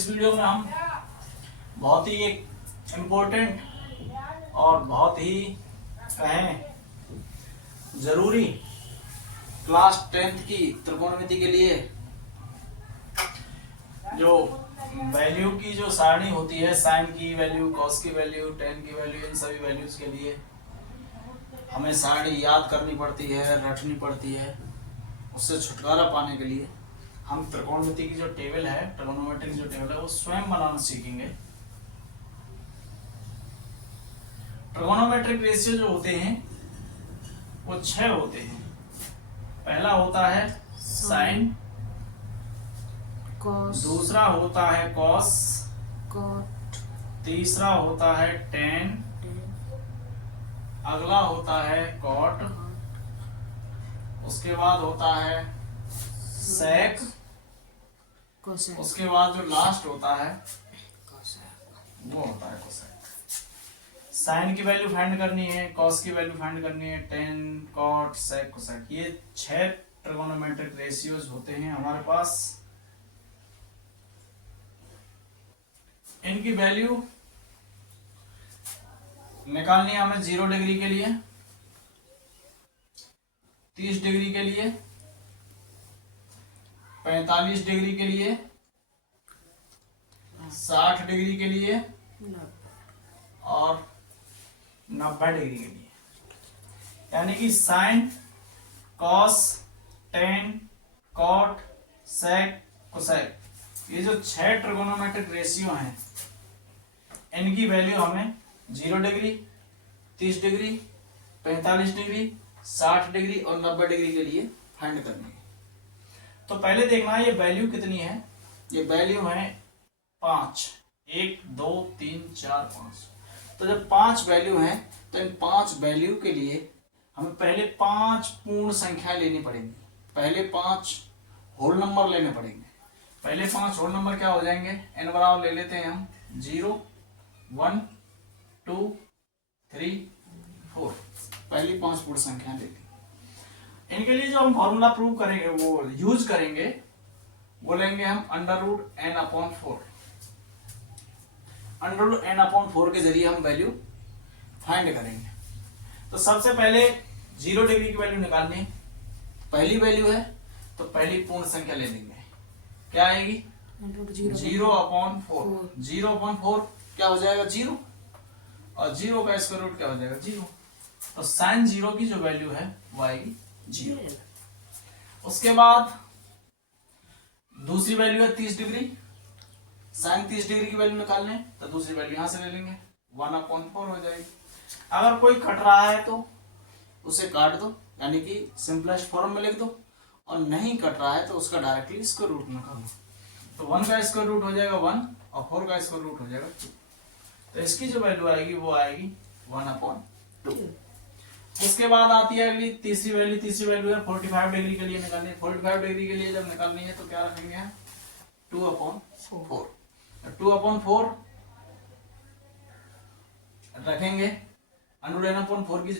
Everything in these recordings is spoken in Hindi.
इस वीडियो में हम बहुत ही एक इम्पोर्टेंट और बहुत ही कहें जरूरी क्लास 10th की त्रिकोणमिति के लिए जो वैल्यू की जो सारणी होती है, साइन की वैल्यू, कॉस की वैल्यू, टेन की वैल्यू, इन सभी वैल्यूज के लिए हमें सारणी याद करनी पड़ती है, रटनी पड़ती है। उससे छुटकारा पाने के लिए हम त्रिकोणमिति की जो टेबल है, ट्रिगोनोमेट्रिक जो टेबल है, वो स्वयं बनाना सीखेंगे। ट्रिगोनोमेट्रिक रेशियो जो होते हैं वो 6 होते हैं। पहला होता है साइन, दूसरा होता है कॉस, तीसरा होता है टेन, अगला होता है कॉट, उसके बाद होता है सेक, उसके बाद जो लास्ट होता है वो होता है कोसेक। साइन की वैल्यू फाइंड करनी है, कॉस की वैल्यू फाइंड करनी है, टेन, कॉट, सेक, कोसेक, ये 6 ट्रिगोनोमेट्रिक रेशियोज होते हैं हमारे पास। इनकी वैल्यू निकालनी है हमें 0 डिग्री के लिए, 30 डिग्री के लिए, 45 डिग्री के लिए, 60 डिग्री के लिए और 90 डिग्री के लिए। यानी कि साइन, कॉस, टेन, कॉट, सेक, कोसेक, ये जो 6 ट्रिगोनोमेट्रिक रेशियो हैं, इनकी वैल्यू हमें 0 डिग्री, 30 डिग्री, 45 डिग्री, 60 डिग्री और 90 डिग्री के लिए फाइंड करनी है। तो पहले देखना है ये वैल्यू कितनी है। ये वैल्यू है 5, 1, 2, 3, 4, 5। तो जब 5 वैल्यू हैं तो इन 5 वैल्यू के लिए हमें पहले 5 पूर्ण संख्या लेनी पड़ेंगी। पहले 5 होल नंबर लेने पड़ेंगे। पहले 5 होल नंबर क्या हो जाएंगे, n बराबर ले लेते हैं हम 0, 1, 2, 3, 4। पहली 5 पूर्ण संख्या ले ली। इनके लिए जो हम फॉर्मूला प्रूव करेंगे, वो यूज करेंगे, वो लेंगे हम √n/4। √n/4 के जरिए हम वैल्यू फाइंड करेंगे। तो सबसे पहले 0 डिग्री की वैल्यू निकालनी है। पहली वैल्यू है तो पहली पूर्ण संख्या ले लेंगे। क्या आएगी 0/4। 0/4 क्या हो जाएगा 0, और 0 का स्क्वायर रूट क्या हो जाएगा 0। तो साइन 0 की जो वैल्यू है वो आएगी 0। उसके बाद दूसरी वैल्यू है 30 डिग्री। साइन 30 डिग्री की वैल्यू निकालने तो दूसरी वैल्यू यहां से ले लेंगे, 1/4 हो जाएगी। अगर कोई कट रहा है तो उसे काट दो, यानी कि सिंपलेस्ट फॉर्म में लिख दो, और नहीं कट रहा है तो उसका डायरेक्टली स्क्वायर रूट निकालो। तो 1 का स्क्वायर रूट हो जाएगा 1 और 4 का स्क्वायर रूट हो जाएगा 2। तो इसकी जो वैल्यू आएगी वो आएगी 1/2। उसके बाद आती है अगली तीसरी वैल्यू है 45 डिग्री के लिए निकालनी है। 45 डिग्री के लिए जब निकालनी है तो क्या रखेंगे 2/4। 2/4 रखेंगे। √n/4 की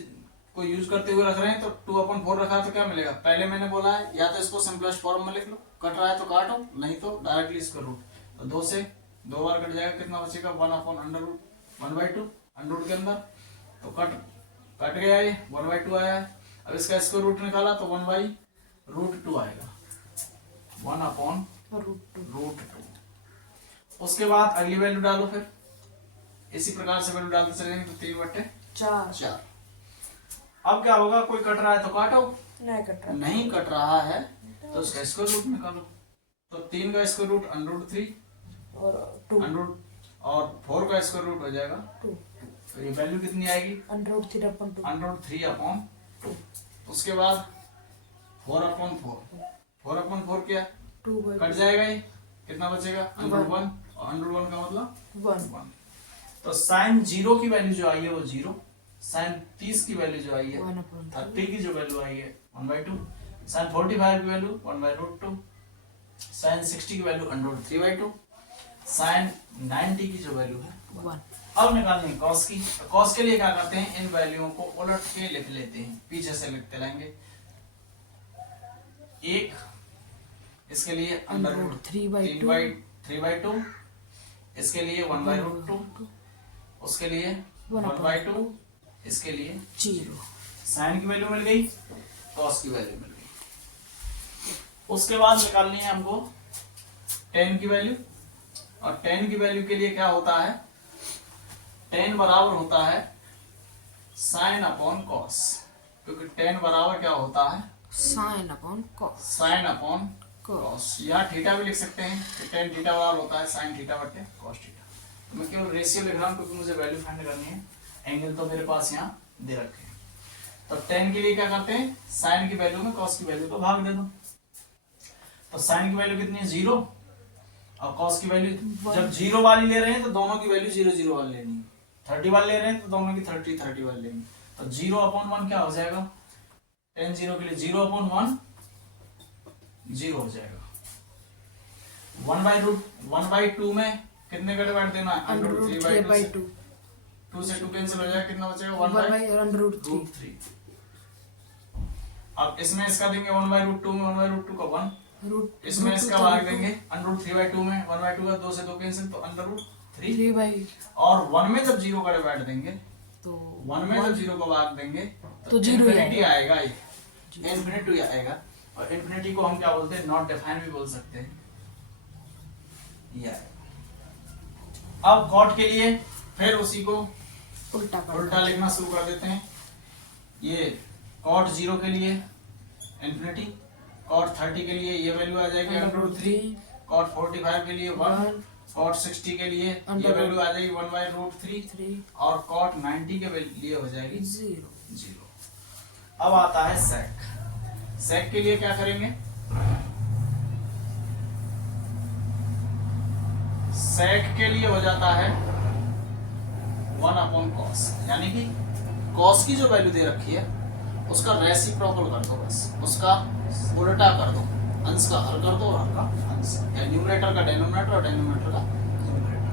को यूज करते हुए रख रहे हैं तो 2/4 रखा तो क्या मिलेगा, पहले मैंने बोला है या तो इसको सिंपलेस्ट फॉर्म में लिख लो, कट रहा है तो काटो, नहीं तो डायरेक्टली स्क्वायर रूट। तो 2 से 2 बार कट जाएगा, कितना बचेगा 1/√1/2 अंडर के अंदर। तो कट गया, ये 1/2 आया है। अब इसका स्क्वायर रूट निकाला तो 1/√2 आएगा, 1/√2। उसके बाद अगली वैल्यू डालो, फिर इसी प्रकार से वैल्यू डालते चलेंगे तो 3/4। अब क्या होगा, कोई कट रहा है तो काटो, नहीं कट रहा है तो इसका स्क्वायर रूट निकालो। तो 3 का स्क्वायर रूट √3 और 4 का स्क्वायर रूट हो जाएगा 2। तो ये वैल्यू कितनी आएगी √3/2। उसके बाद 4/4 क्या 2 कट जाएगा, ये कितना बचेगा √1, और √1 का मतलब 1। तो साइन 0 की वैल्यू जो आई है वो 0, साइन 30 की वैल्यू जो आई है 30 की जो वैल्यू आई है 1/2, साइन 45 की वैल्यू 1/√2, साइन 60 की वैल्यू √3/2, साइन 90 की जो वैल्यू है 1। अब निकालनी है कॉस की। तो कॉस के लिए क्या करते हैं, इन वैल्यूओं को उलट के लिख लेते हैं, पीछे से लिखते रहेंगे। एक इसके लिए √3/2 इसके लिए 1/√2, उसके लिए 1/2, इसके लिए 0। साइन की वैल्यू मिल गई, कॉस की वैल्यू मिल गई। उसके बाद निकालनी है हमको tan की वैल्यू, और tan की वैल्यू के लिए क्या होता है, tan बराबर होता है साइन अपॉन कॉस, क्योंकि tan बराबर क्या होता है, sine upon cos. Sine upon cos. यहाँ थीटा भी लिख सकते हैं कि tan थीटा बराबर होता है साइन थीटा बटे कॉस थीटा। तो मैं केवल रेशियो लिख रहा हूँ क्योंकि मुझे वैल्यू फाइंड करनी है, एंगल तो मेरे पास यहाँ दे रखे हैं। तो tan के लिए क्या करते हैं, साइन की वैल्यू में कॉस की वैल्यू को भाग दे दो। तो साइन की वैल्यू कितनी है, 0, और कॉस की वैल्यू जब 0 वाली ले रहे हैं तो दोनों की वैल्यू 0 0 वाली लेनी है, 30 वाली ले रहे हैं तो दोनों की 30 30 वाली लेनी। तो 0/1 क्या हो जाएगा, tan 0 के लिए 0/1 0 हो जाएगा। 1/2 में कितने का डिवाइड देना है, √3/2। 2 से 2 कैंसिल हो जाएगा, कितना बचेगा, 1/√3। अब इसमें इसका देंगे 1/√2 में 1/√2 का 1, इसमें इसका भाग देंगे √3/2 में 1/2 का 2 से 2 कैंसिल, तो √3, और 1 में जब 0 का डिवाइड देंगे तो 1 में जब 0 का भाग देंगे तो इनफिनिटी आएगा, इनफिनिटी आएगा। और इनफिनिटी को हम क्या बोलते हैं, नॉट डिफाइन भी बोल सकते हैं। अब कॉट के लिए फिर उसी को उल्टा लिखना शुरू कर देते हैं। ये कॉट 0 के लिए इनफिनिटी, कॉट 30 के लिए ये वैल्यू आ जाएगी √3, कॉट 45 के लिए 1, कॉट 60 के लिए ये वैल्यू आ जाएगी 1/√3, और कॉट 90 के लिए हो जाएगी 0। अब आता है सेक। सेक के लिए क्या करेंगे, सेक के लिए हो जाता है 1/cos, यानी कि cos की जो वैल्यू दे रखी है उसका रेसिप्रोकल कर दो, बस उसका उल्टा कर दो, अंश का हल कर दो और हल का अंश, या न्यूमरेटर का डिनोमिनेटर और डिनोमिनेटर का न्यूमरेटर।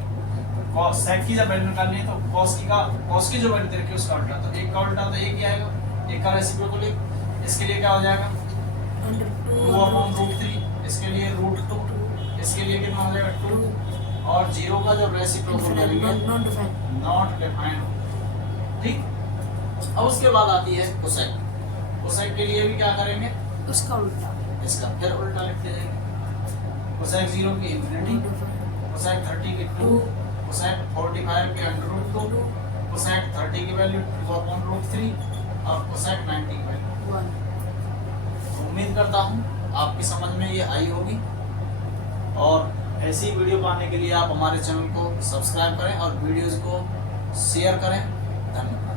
cos सेक की जब वैल्यू निकालनी है तो cos की जो वैल्यू दे रखी है उसका उल्टा, तो एक का उल्टा तो एक ही आएगा, एक का रेसिप्रोकल एक। इसके लिए क्या हो जाएगा 2/√3, इसके लिए √2, इसके लिए कितना हो जाएगा 2, और 0 का जो रेसिप्रोकल करेंगे नॉट डिफाइंड, ठीक। अब उसके बाद आती है कोसेक। कोसेक के लिए भी क्या करेंगे, उसका उल्टा, इसका फिर उल्टा लिखते जाएंगे। कोसेक 0 की इनफिनिटी, कोसेक 30 की 2, कोसेक 45 की √2, कोसेक 30 की वैल्यू 2/√3, और कोसेक 90 की वैल्यू 1। उम्मीद करता हूँ आपकी समझ में ये आई होगी, और ऐसी वीडियो पाने के लिए आप हमारे चैनल को सब्सक्राइब करें और वीडियोस को शेयर करें। धन्यवाद।